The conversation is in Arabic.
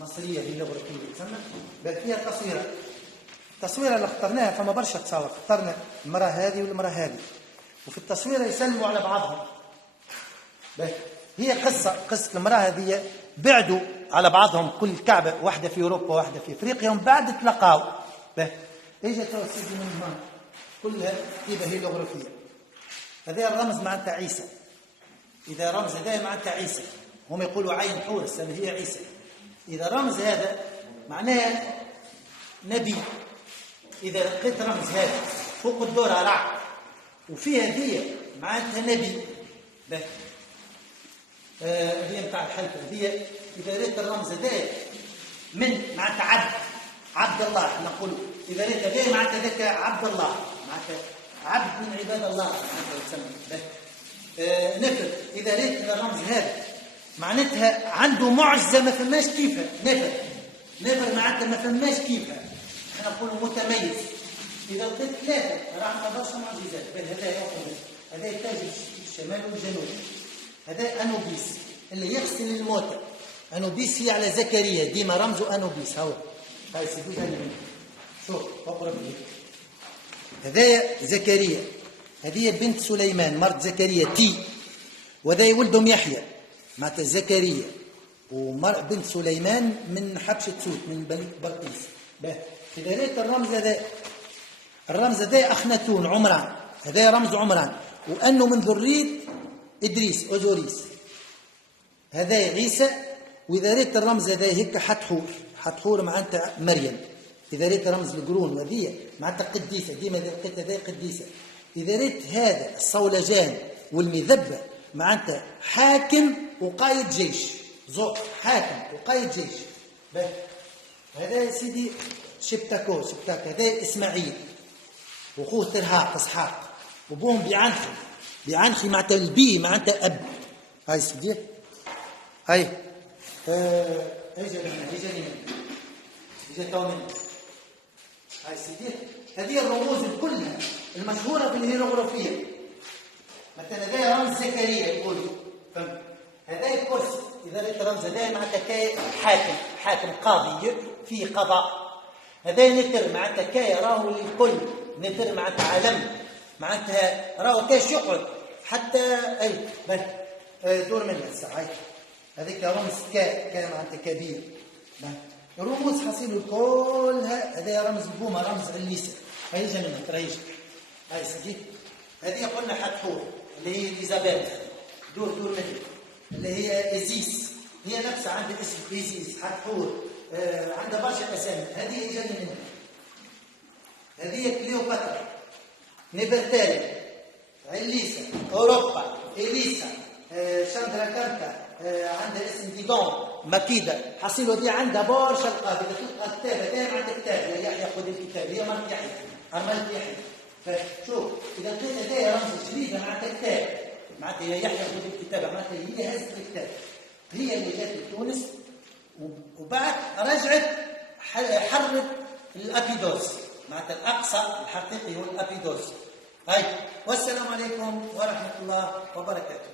مصريه هيلوغرافيه تسمى، بل فيها تصويره. التصويره اللي اخترناها فما برشا تصاور، اخترنا المراه هذه والمراه هذه، وفي التصويره يسلموا على بعضهم. هي قصه المراه هذه بعدوا على بعضهم، كل كعبه واحده في اوروبا واحده في افريقيا، ومن بعد تلقاو. اجت سيدي من هنا كلها كتيبه هيلوغرافيه. هذا الرمز معناتها عيسى. اذا رمز هذا معناتها عيسى، هم يقولوا عين حورس اللي هي عيسى. اذا رمز هذا معناه نبي. اذا لقيت رمز هذا فوق الدوره رع وفيها هديه معناتها نبي. هذه نتاع الحلفه هذه. اذا ريت الرمز هذا من معناتها عبد الله نقول. اذا ريت هذا معناتها ذاك عبد الله، معناتها عبد من عباد الله معناتها يسمى. نفر اذا ريت الرمز هذا معناتها عنده معجزه ما فماش كيفها. نفر معناتها ما فماش كيفها، احنا نقولوا متميز. اذا لقيت ثلاثه راح برشا معجزات. هذا يقول هذا تاج الشمال والجنوب. هذا انوبيس اللي يغسل الموتى. انوبيس هي على زكريا، ديما رمزه انوبيس. هاي سيدي شوف اقرب لي. هذا زكريا، هذه بنت سليمان مرت زكريا وهذا ولدهم يحيى معناتها زكريا وبنت سليمان من حبشة سوت من بني بلقيس. إذا رأيت الرمز هذا أخناتون عمران، هذا رمز عمران، وأنه من ذرية إدريس أوزوريس. هذا عيسى. وإذا رأيت الرمز هذا هيك حتحور معناتها مريم. إذا رأيت رمز القرون وذي معناتها قديسة، ديما إذا لقيت هذا قديسة. إذا رأيت هذا الصولجان والمذبة معناتها حاكم وقايد جيش. حاكم وقايد جيش. هذا يا سيدي شبتاك هذا إسماعيل وأخوه ترهاق إسحاق، وبوهم بيعنخي معناتها البي معناتها أب. هاي سيدي هاي هاي سيدي. هذه الرموز كلها المشهورة بالهيروغليفية. مثلا هذا رمز زكريا يقولوا هذا الكرسي. إذا رأيت رمز هذا معناتها حاكم قاضي في قضاء. هذا نتر معناتها كاي راهو للكل. نتر معناتها علم معناتها راهو كاش يقعد حتى دور منها الساعة. هذيك رمز كان معناتها كبير. الرموز حصيلوا كلها. هذا رمز البومة رمز عليسة. هاي جميلة تريش. هاي سيدي هذه قلنا حتحور اللي هي إليزابيث. دور منها اللي هي إزيس. هي نفسها عندها اسم إزيس حتحور. عندها برشا أسامي. هذه إجاني منها. هذه كليوباترا نيبرتالي عليسة أوروبا إليسا شاندراكانتا. عندها اسم ديدون مكيدة. حصيلوا دي عندها برشا القاب. إذا تلقى كتاب هذا عندها كتاب يحيى خذ الكتاب. هي مرت يحيى عملت يحيى. فشوف إذا لقيت هذا رمز جديد معناتها كتاب معناتها يحيى خذ الكتاب معناتها هي هزت الكتاب. هي اللي جات لتونس وبعد رجعت حرت الأبيدوس معناتها الأقصى الحقيقي هو الأبيدوس. هاي والسلام عليكم ورحمة الله وبركاته.